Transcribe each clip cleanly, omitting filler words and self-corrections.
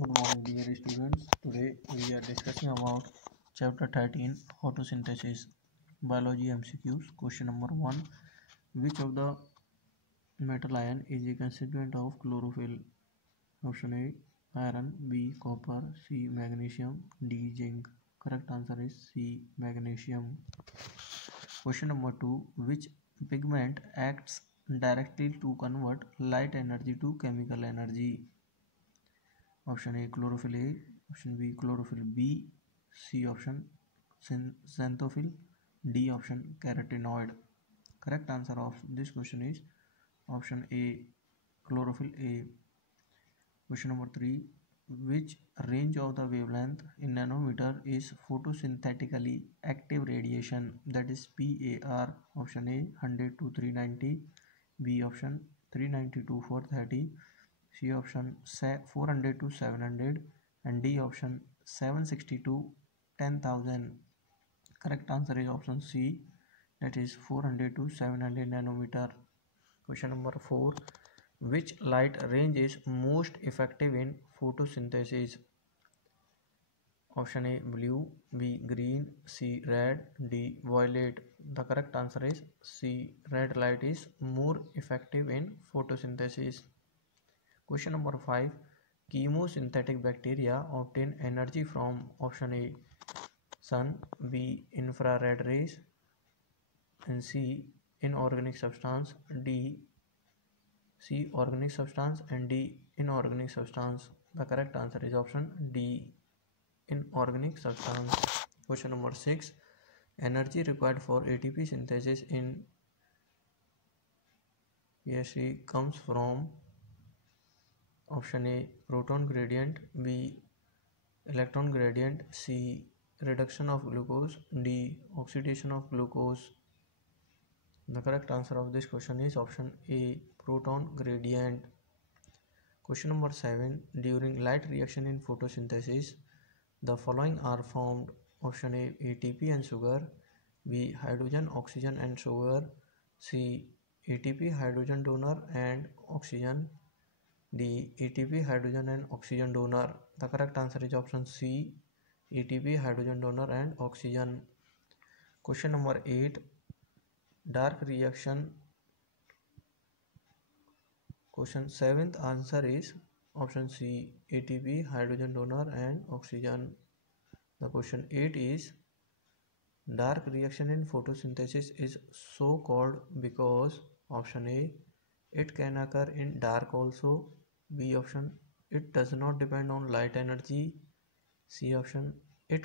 Good morning, dear students. Today we are discussing about chapter 13 photosynthesis biology MCQs. Question number 1. Which of the metal ion is a constituent of chlorophyll? Option A iron, B copper, C magnesium, D zinc. Correct answer is C magnesium. Question number 2. Which pigment acts directly to convert light energy to chemical energy? Option A chlorophyll A, option B chlorophyll B, C option xanthophyll, D option carotenoid. Correct answer of this question is option A chlorophyll A. Question number 3. Which range of the wavelength in nanometer is photosynthetically active radiation, that is PAR? Option A 100 to 390, B option 390 to 430, C option 400 to 700, and D option 760 to 10,000. Correct answer is option C, that is 400 to 700 nanometer. Question number 4. Which light range is most effective in photosynthesis? Option A blue, B green, C red, D violet. The correct answer is C. Red light is more effective in photosynthesis. Question number 5. Chemosynthetic bacteria obtain energy from option A sun, B infrared rays, and C inorganic substance, D C organic substance, and D inorganic substance. The correct answer is option D inorganic substance. Question number 6. Energy required for ATP synthesis in PSC comes from option A proton gradient, B electron gradient, C reduction of glucose, D oxidation of glucose. The correct answer of this question is option A proton gradient. Question number 7. During light reaction in photosynthesis, the following are formed. Option A ATP and sugar, B hydrogen, oxygen and sugar, C ATP, hydrogen donor and oxygen, D ATP, hydrogen and oxygen donor. The correct answer is option C ATP, hydrogen donor and oxygen. Question number 8. Dark reaction. Question 7th answer is option C ATP, hydrogen donor and oxygen. The question 8 is dark reaction in photosynthesis is so called because option A it can occur in dark also, B option it does not depend on light energy, C option it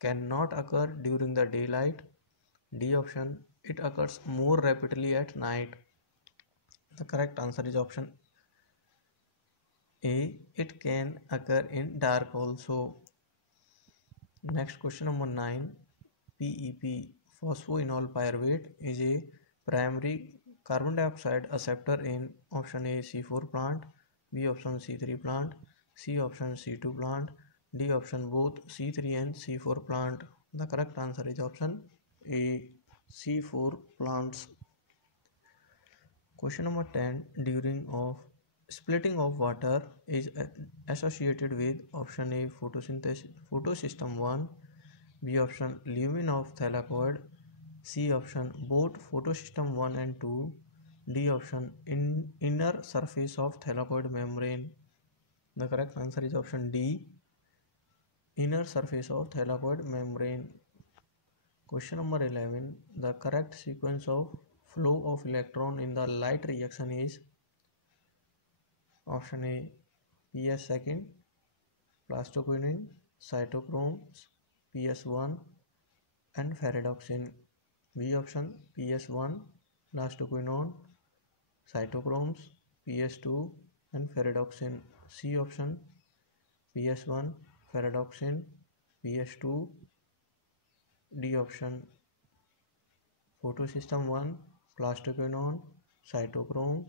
cannot occur during the daylight, D option it occurs more rapidly at night. The correct answer is option A it can occur in dark also. Next question number 9. PEP phosphoenol pyruvate is a primary carbon dioxide acceptor in option A C4 plant, B option C3 plant, C option C2 plant, D option both C3 and C4 plant. The correct answer is option A C4 plants. Question number 10. During of splitting of water is associated with option A photosystem 1, B option lumen of thylakoid, C option both photosystem 1 and 2, D option inner surface of thylakoid membrane. The correct answer is option D inner surface of thylakoid membrane. Question number 11. The correct sequence of flow of electron in the light reaction is option A PS second, plastoquinone, cytochromes, PS1 and ferredoxin, B option PS1, plastoquinone, cytochromes, PS2 and ferredoxin, C option PS1, ferredoxin, PS2, D option photosystem 1, plastoquinone, cytochrome,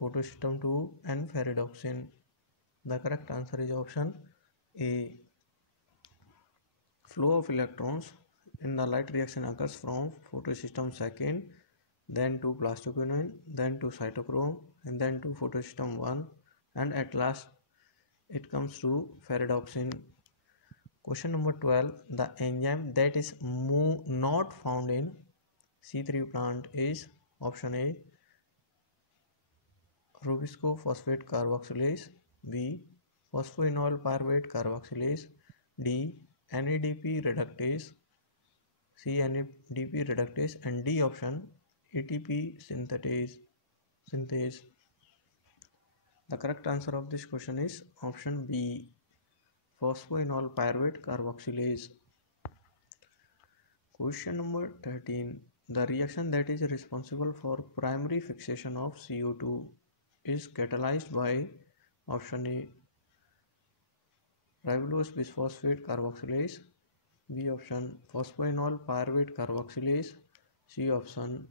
photosystem 2 and ferredoxin. The correct answer is option A. Flow of electrons in the light reaction occurs from photosystem 2nd, then to plastoquinone, then to cytochrome, and then to photosystem 1, and at last it comes to ferredoxin. Question number 12. The enzyme that is not found in C3 plant is option A rubisco phosphate carboxylase, B phosphoenol pyruvate carboxylase, D NADP reductase, C NADP reductase, and D option ATP synthase. The correct answer of this question is option B phosphoenol pyruvate carboxylase. Question number 13. The reaction that is responsible for primary fixation of CO2 is catalyzed by option A ribulose bisphosphate carboxylase, B option phosphoenol pyruvate carboxylase, C option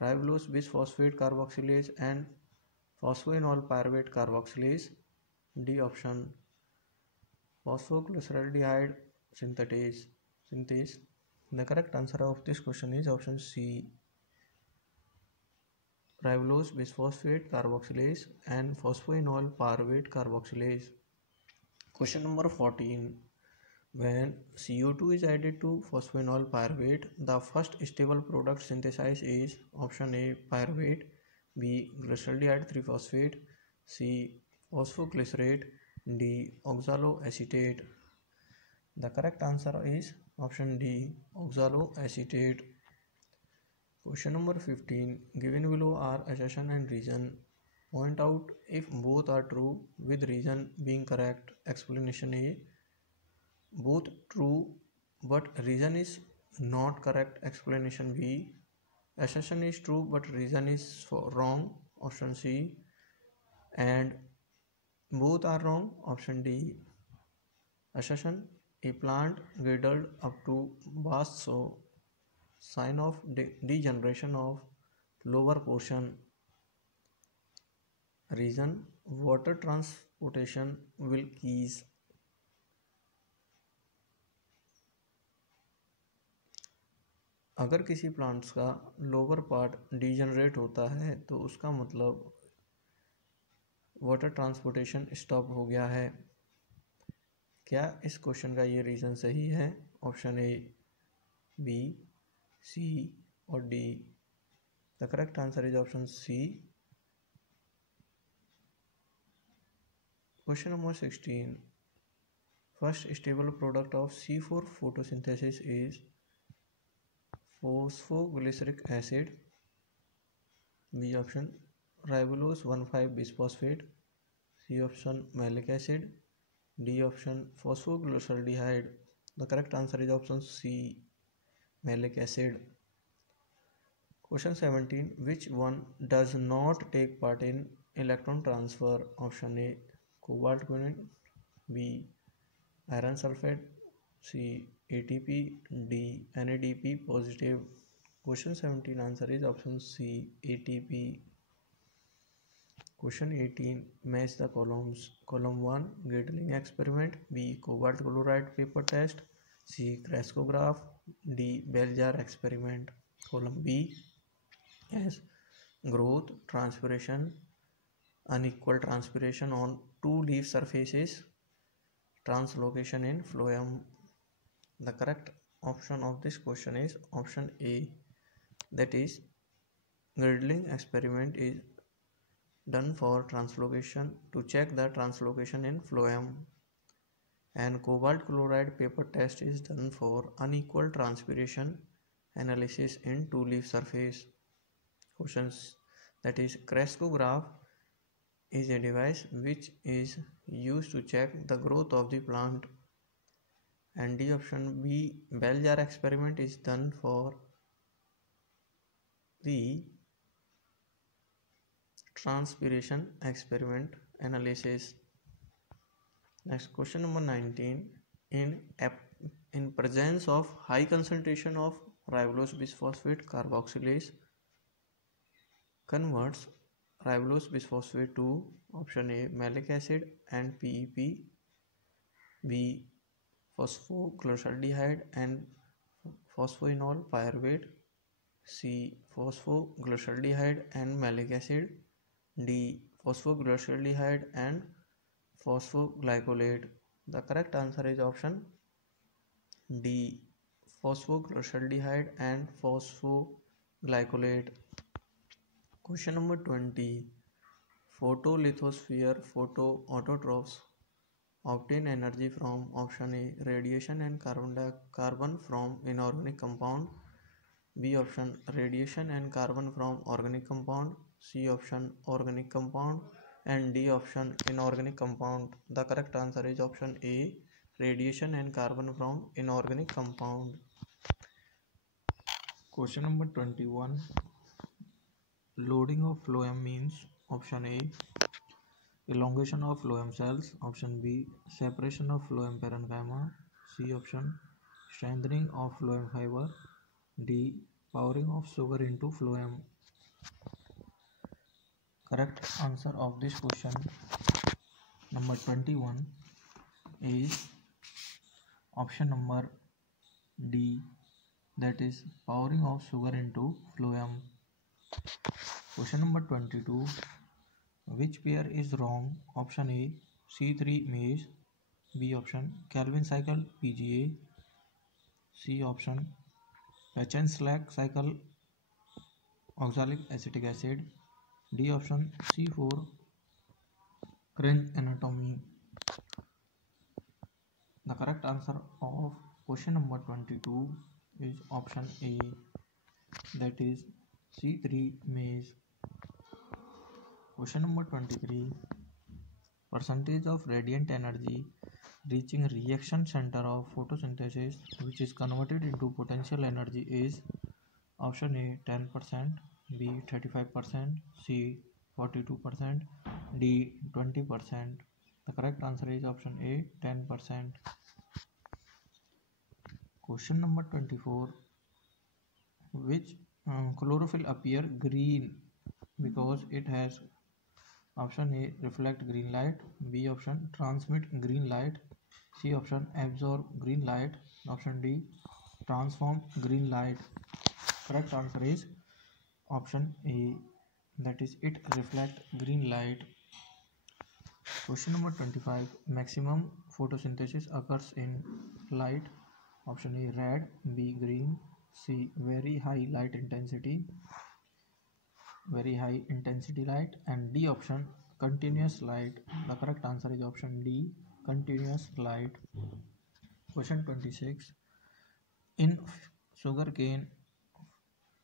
ribulose bisphosphate carboxylase and phosphoenol pyruvate carboxylase, D option phosphoglyceraldehyde synthase. The correct answer of this question is option C ribulose bisphosphate carboxylase and phosphoenol pyruvate carboxylase. Question number 14. When CO2 is added to phosphoenol pyruvate, the first stable product synthesized is option A pyruvate, B glyceraldehyde 3-phosphate, C phosphoglycerate, D oxaloacetate. The correct answer is option D oxaloacetate. Question number 15. Given below are assertion and reason. Point out if both are true with reason being correct. Explanation A. Both true but reason is not correct. Explanation B. Assertion is true but reason is wrong. Option C. And both are wrong. Option D. Assertion: a plant girdled up to vast so sign of degeneration of lower portion. Reason: water transportation will keys. अगर किसी plants का lower part degenerate होता है तो उसका मतलब water transportation stop हो गया है. क्या इस क्वेश्चन का ये रीज़न सही है? ऑप्शन ए, बी, सी और D. The correct answer is option C. Question number 16. First stable product of C4 photosynthesis is phosphoglyceric acid, B option ribulose 1,5-bisphosphate, C option malic acid, D option phosphoglyceraldehyde. The correct answer is option C malic acid. Question 17. Which one does not take part in electron transfer? Option A cobalt quinine, B iron sulfate, C ATP, D NADP positive. Question 17 answer is option C ATP. Question 18. Match the columns. Column 1 girdling experiment, B cobalt chloride paper test, C crescograph, D bell jar experiment. Column B has growth, transpiration, unequal transpiration on two leaf surfaces, translocation in phloem. The correct option of this question is option A, that is girdling experiment is done for translocation to check the translocation in phloem, and cobalt chloride paper test is done for unequal transpiration analysis in two leaf surface. Questions, that is crescograph is a device which is used to check the growth of the plant, and D option B bell jar experiment is done for the transpiration experiment analysis. Next, question number 19. In presence of high concentration of ribulose bisphosphate carboxylase converts ribulose bisphosphate to option A malic acid and PEP, B phosphoglyceraldehyde and phosphoenol pyruvate, C phosphoglyceraldehyde and malic acid, D phosphoglyceraldehyde and phosphoglycolate. The correct answer is option D, phosphoglyceraldehyde and phosphoglycolate. Question number 20. Photolithosphere photoautotrophs obtain energy from option A, radiation and carbon from inorganic compound, B option, radiation and carbon from organic compound, C option, organic compound, and D option, inorganic compound. The correct answer is option A, radiation and carbon from inorganic compound. Question number 21. Loading of phloem means option A, elongation of phloem cells, option B, separation of phloem parenchyma, C option, strengthening of phloem fiber, D, pouring of sugar into phloem. Correct answer of this question number 21 is option number D, that is pouring of sugar into phloem. Question number 22. Which pair is wrong? Option A, C3 maize, B option, Calvin cycle PGA, C option, Pechenslack cycle oxalic acetic acid, D option, C4 Cranch anatomy. The correct answer of question number 22 is option A, that is C3 maize. Question number 23. Percentage of radiant energy reaching reaction center of photosynthesis which is converted into potential energy is option A 10%, B 35%, C 42%, D 20%. The correct answer is option A 10%. Question number 24. Which chlorophyll appear green because it has option A reflect green light, B option transmit green light, C option absorb green light, option D transform green light. Correct answer is option A, that is it reflect green light. Question number 25. Maximum photosynthesis occurs in light. Option A red, B green, C very high intensity light, and D option continuous light. The correct answer is option D, continuous light. Question 26. In sugarcane,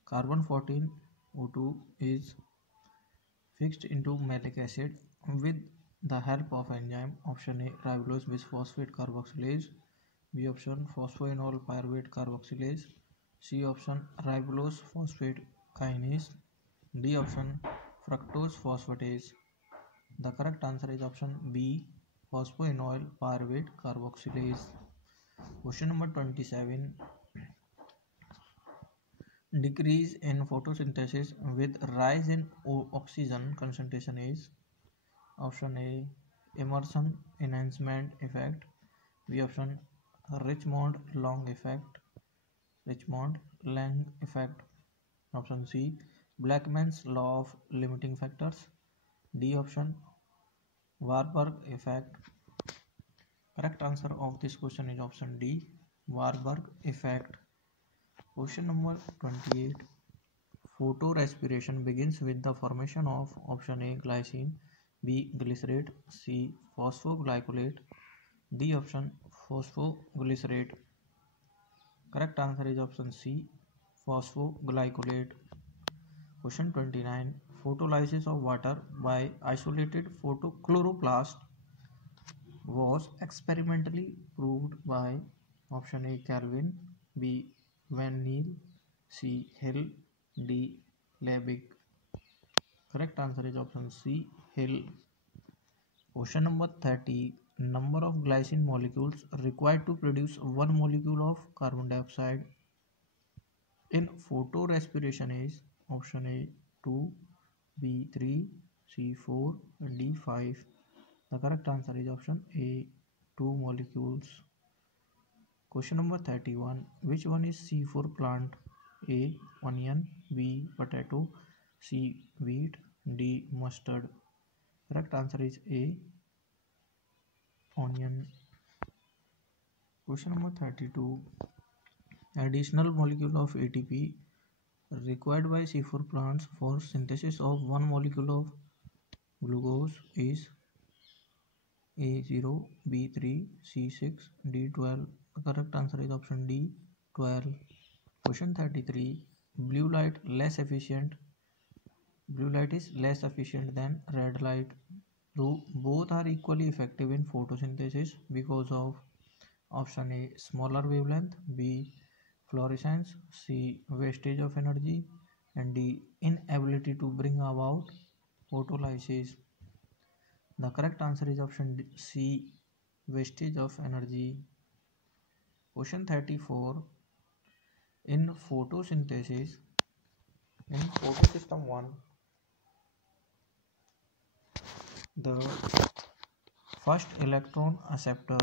carbon 14 O2 is fixed into malic acid with the help of enzyme. Option A ribulose bisphosphate carboxylase, B option phosphoenol pyruvate carboxylase, C option ribulose phosphate kinase, D option fructose phosphatase. The correct answer is option B, phosphoenol pyruvate carboxylase. Question number 27. Decrease in photosynthesis with rise in oxygen concentration is option A Emerson enhancement effect, B option Richmond-Lang effect, option C Blackman's law of limiting factors, D option Warburg effect. Correct answer of this question is option D, Warburg effect. Question number 28. Photorespiration begins with the formation of option A glycine, B glycerate, C phosphoglycolate, D option phosphoglycerate. Correct answer is option C, phosphoglycolate. Question 29. Photolysis of water by isolated photochloroplast was experimentally proved by option A Kelvin, B Van Niel, C Hill, D Liebig. Correct answer is option C Hill. Question number 30. Number of glycine molecules required to produce one molecule of carbon dioxide in photorespiration is option A 2, B 3, C 4, D 5. The correct answer is option A 2 molecules. Question number 31. Which one is C4 plant? A onion, B potato, C wheat, D mustard. Correct answer is A onion. Question number 32. Additional molecule of ATP required by C4 plants for synthesis of one molecule of glucose is A0, B3, C6, D12. The correct answer is option D, 12. Question 33. Blue light is less efficient than red light. Though both are equally effective in photosynthesis because of option A, smaller wavelength, B, fluorescence, C, wastage of energy, and D, inability to bring about photolysis. The correct answer is option C, wastage of energy. Question 34. In photosynthesis, in photosystem 1, the first electron acceptor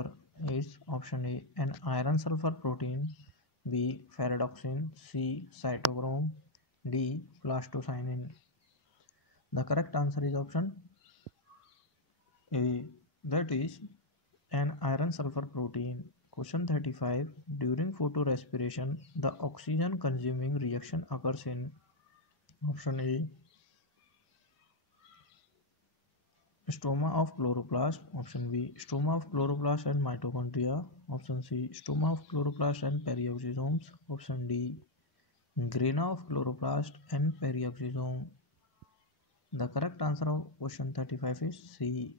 is option A, an iron sulfur protein, B, ferredoxin, C, cytochrome, D, plastocyanin. The correct answer is option A, that is an iron sulfur protein. Question 35. During photorespiration, the oxygen consuming reaction occurs in option A, stroma of chloroplast, option B, stroma of chloroplast and mitochondria, option C, stroma of chloroplast and perioxysomes, option D, grana of chloroplast and perioxysome. The correct answer of question 35 is C,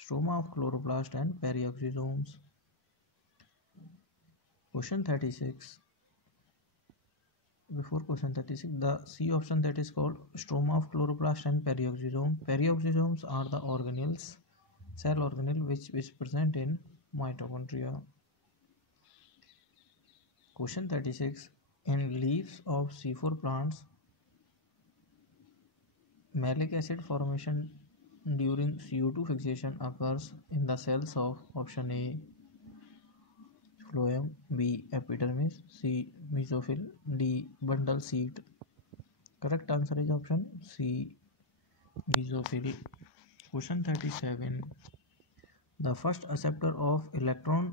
stroma of chloroplast and perioxysomes. Question 36. Before question 36, the C option, that is called stroma of chloroplast and perioxysome. Perioxysomes are the organelles, cell organelle which is present in mitochondria. Question 36. In leaves of C4 plants, malic acid formation during CO2 fixation occurs in the cells of option A, phloem, B, epidermis, C, mesophyll, D, bundle seed. Correct answer is option C, mesophyll. Question 37. The first acceptor of electron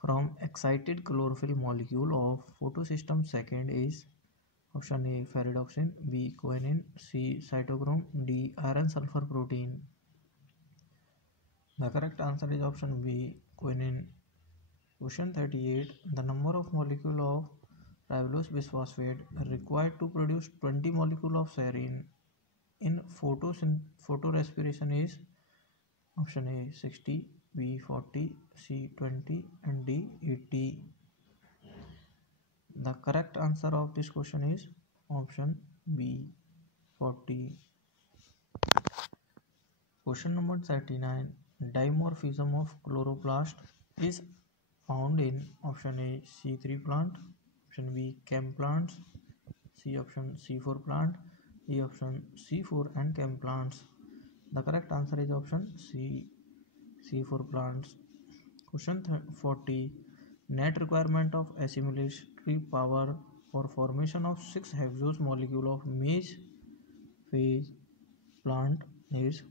from excited chlorophyll molecule of photosystem second is option A, ferredoxin, B, guanine, C, cytochrome, D, iron sulfur protein. The correct answer is option B, guanine. Question 38. The number of molecule of ribulose bisphosphate required to produce 20 molecule of serine in photorespiration is option A, 60, B, 40, C, 20, and D, 80. The correct answer of this question is option B, 40. Question number 39. Dimorphism of chloroplast is found in option A, C3 plant, option B, chem plants, C option C4 plant, D option C4 and chem plants. The correct answer is option C, C4 plants. Question 40. Net requirement of assimilatory power for formation of 6-hexose molecule of maize phase plant is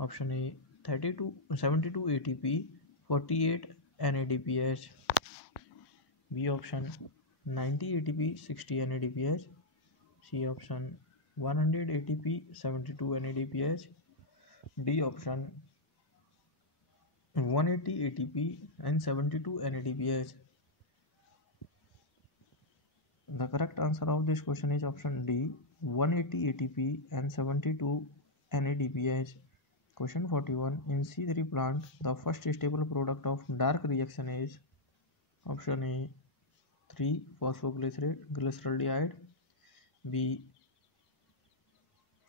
option A, 72 ATP, 48 NADPH, B option 90 ATP, 60 NADPH, C option 100 ATP, 72 NADPH, D option 180 ATP and 72 NADPH. The correct answer of this question is option D, 180 ATP and 72 NADPH. Question 41. In C3 plant, the first stable product of dark reaction is option A, 3-phosphoglyceraldehyde, B,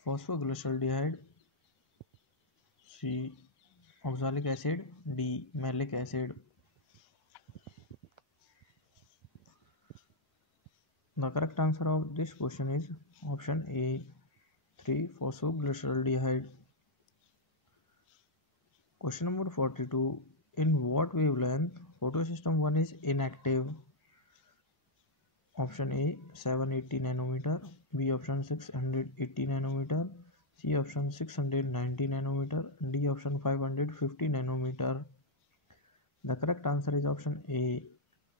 phosphoglyceraldehyde, C, oxalic acid, D, malic acid. The correct answer of this question is option A, 3-phosphoglyceraldehyde. Question number 42. In what wavelength photosystem 1 is inactive? Option A, 780 nanometer, B option 680 nanometer, C option 690 nanometer, D option 550 nanometer. The correct answer is option A,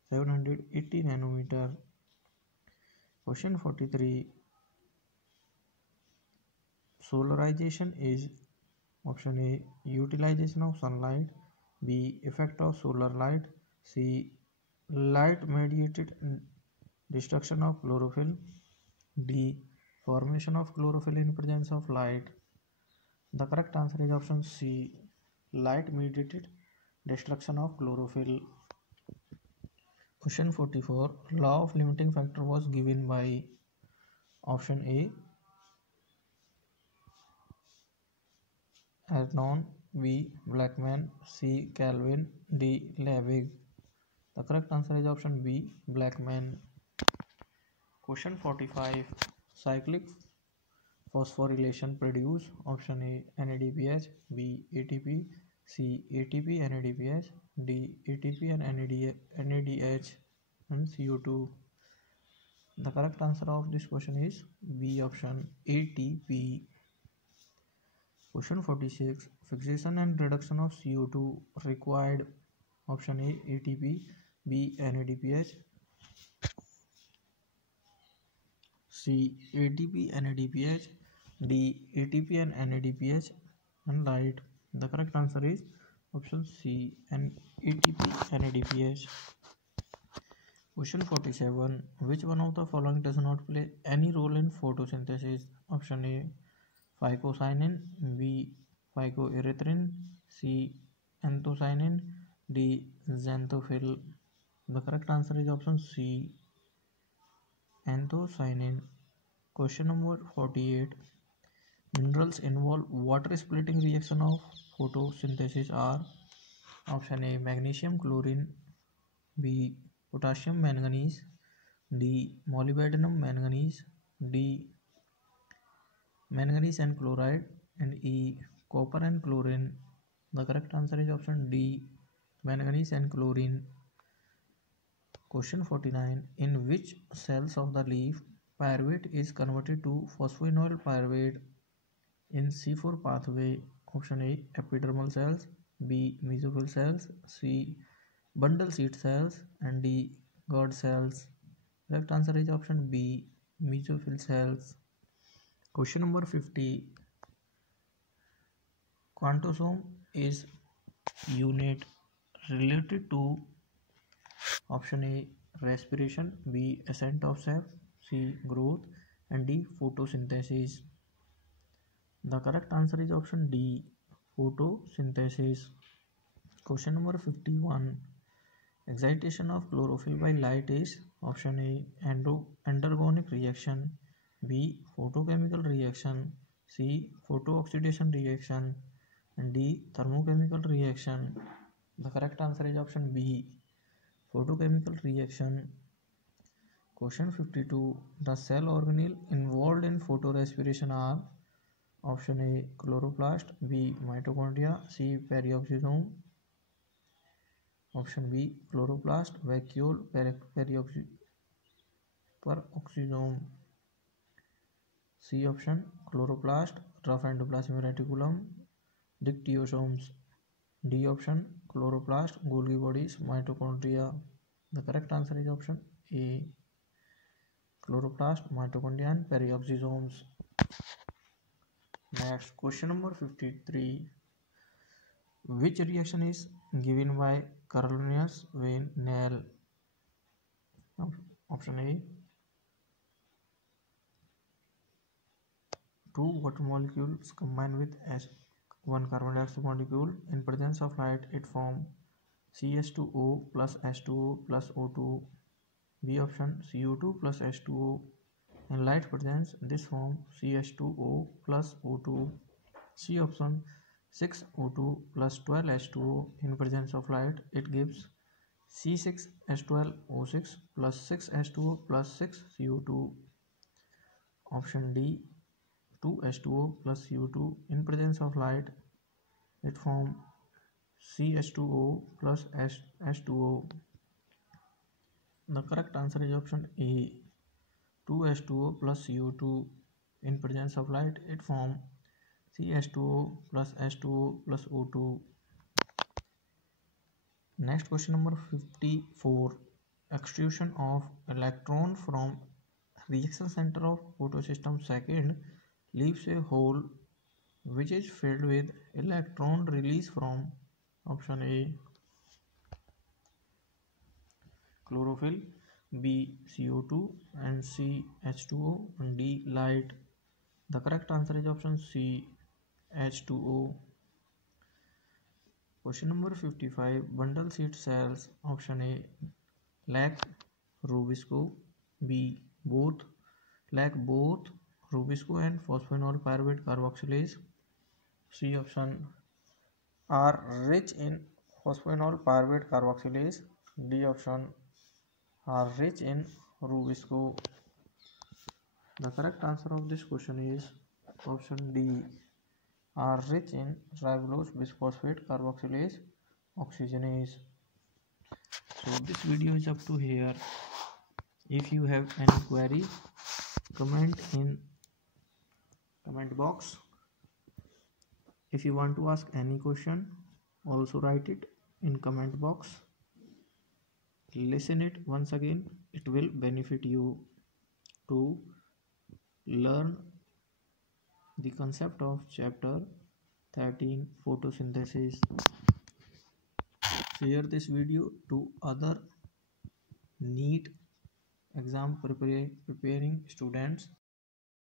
780 nanometer. Question 43. Solarization is option A, utilization of sunlight, B, effect of solar light, C, light mediated destruction of chlorophyll, D, formation of chlorophyll in presence of light. The correct answer is option C, light mediated destruction of chlorophyll. Question 44. Law of limiting factor was given by option A, Arnon, B, Blackman, C, Kelvin, D, Lebesgue. The correct answer is option B, Blackman. Question 45. Cyclic phosphorylation produce option A, NADPH, B, ATP, C, ATP, NADPH, D, ATP and NADH and CO2. The correct answer of this question is B option, ATP. Question 46. Fixation and reduction of CO2 required option A, ATP, B, NADPH, C, ATP, NADPH, D, ATP and NADPH and light. The correct answer is option C, and ATP, NADPH. Question 47. Which one of the following does not play any role in photosynthesis? Option A, phycocyanin, B, phycoerythrin, C, anthocyanin, D, xanthophyll. The correct answer is option C, anthocyanin. Question number 48. Minerals involve water splitting reaction of photosynthesis are option A, magnesium chlorine, B, potassium manganese, D, molybdenum manganese, D, manganese and chloride, and E, copper and chlorine. The correct answer is option D, manganese and chlorine. Question 49. In which cells of the leaf pyruvate is converted to phosphonol pyruvate in C4 pathway? Option A, epidermal cells, B, mesophyll cells, C, bundle seed cells, and D, gourd cells. Correct answer is option B, mesophyll cells. Question number 50. Quantosome is unit related to option A, respiration, B, ascent of cell, C, growth, and D, photosynthesis. The correct answer is option D, photosynthesis. Question number 51. Excitation of chlorophyll by light is option A, endergonic reaction, B, photochemical reaction, C, photooxidation reaction, and D, thermochemical reaction. The correct answer is option B, photochemical reaction. Question 52. The cell organelle involved in photorespiration are option A, chloroplast, B, mitochondria, C, perioxysome. Option B, chloroplast, vacuole, peroxisome. C option, chloroplast, rough endoplasmic reticulum, dictyosomes. D option, chloroplast, Golgi bodies, mitochondria. The correct answer is option A, chloroplast, mitochondria and peroxisomes. Next, question number 53. Which reaction is given by Carolinius Van Nel? Option A, two water molecules combine with one carbon dioxide molecule. In presence of light, it forms CH2O plus H2O plus O2. B option, CO2 plus H2O. In light presence, this forms CH2O plus O2. C option, 6O2 plus 12H2O. In presence of light, it gives C6H12O6 plus 6H2O plus 6CO2. Option D, 2H2O plus CO2. In presence of light, it forms CH2O plus H2O. The correct answer is option A, 2H2O plus CO2. In presence of light, it forms CH2O plus H2O plus O2. Next question number 54. Extrusion of electron from reaction center of photosystem second leaves a hole which is filled with electron release from option A chlorophyll, B CO2 and C H2O and D light. The correct answer is option C H2O. Question number 55. Bundle seed cells option A lack Rubisco, B lack both Rubisco and phosphoenol pyruvate carboxylase, C option are rich in phosphoenol pyruvate carboxylase, D option are rich in Rubisco. The correct answer of this question is option D are rich in ribulose bisphosphate carboxylase oxygenase. So this video is up to here. If you have any query, comment in comment box. If you want to ask any question, also write it in comment box. Listen it once again. It will benefit you to learn the concept of chapter 13 photosynthesis. Share this video to other NEET exam preparing students.